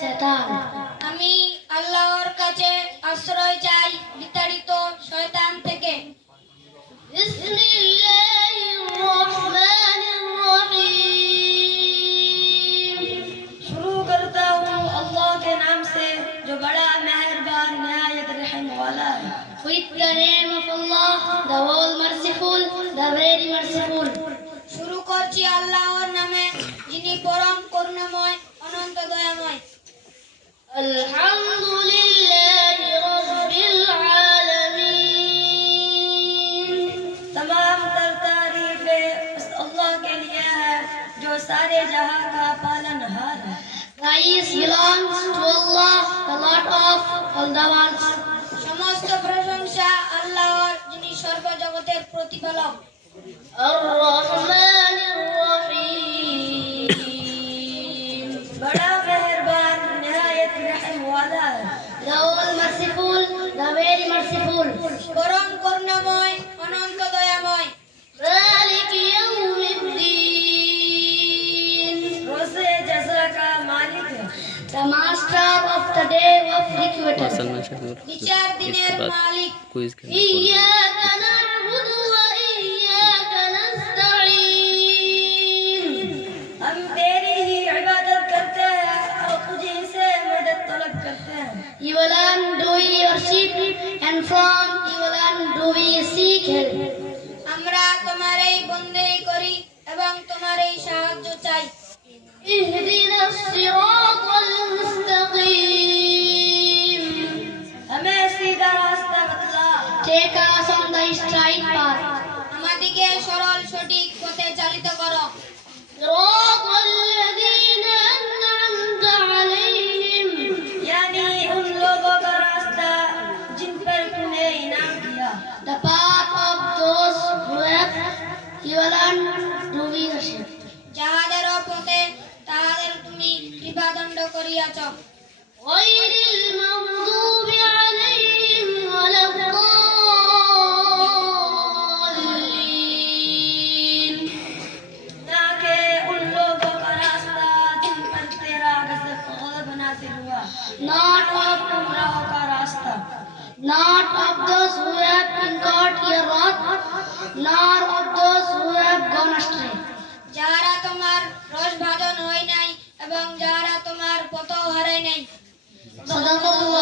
শয়তান। আমি আল্লাহর কাছে আশ্রয় চাই বিতাড়িত শয়তান থেকে। বিসমিল্লাহির রহমানির রহিম। शुरू करता हूँ अल्लाह के नाम से जो बड़ा मेहरबान निहायत रहम वाला है। With the name of Allah, the all merciful, the very merciful. শুরু করছি আল্লাহর নামে, যিনি পরম করুণাময়, অনন্ত দয়াময়। আলহামদুলিল্লাহি রাব্বিল আলামিন। तमाम तर तारीफें उस अल्लाह के लिए है जो सारे जहां का पालनहार है। Praise belongs to Allah, the Lord of all the worlds. সমস্ত প্রশংসা আল্লাহর, যিনি সর্বজগতের প্রতিপালক। আর-রহমানির রহিম। बड़ा मेहरबान निहायत रहम वाला है। The all merciful, the very merciful. পরম করুণাময়, অনন্ত দয়াময়। মালিকি ইয়াউমিদ্দিন। रोज़े जज़ा का मालिक है। The master of the day of requital. Salman शहूर বিচার দিনের इसके बाद মালিক। क्विज के ইyy্যাকা না'বুদু ওয়া ইyy্যাকা নাস্তাঈন। हम तेरी ही इबादत करते हैं और तुझी से मदद तलब करते हैं। You alone do we worship and from you alone do we seek help. আমরা তোমারই বন্দেগী করি এবং তোমারই সাহায্য চাই। ইহদিনাস সিরাতাল মুস্তাকিম. हमें सीधा रास्ता बतला। Take us on the straight path. আমাদিকে সরল সঠিক পথে চালিত করো। সিরাতাল লাযীনা আন'আমতা আলাইহিম. यानी उन लोगों का रास्ता जिन पर तूने इनाम किया। The path of those who have you alone do we worship. যাহাদের পথে তাহাদের তুমি কৃপাদণ্ড করিয়াছ। غير المغضوب عليهم ولا الضالين. ना के उन लोगों का रास्ता जिन पर तेरा गज़ब नाज़िल हुआ। Not of गुमराहों का रास्ता। not of those who have incurred your wrath, nor of those who have gone astray. যাহারা তোমার রস ভাজন হয় নাই এবং যাহারা তোমার পথ হারায় নাই। صدق الله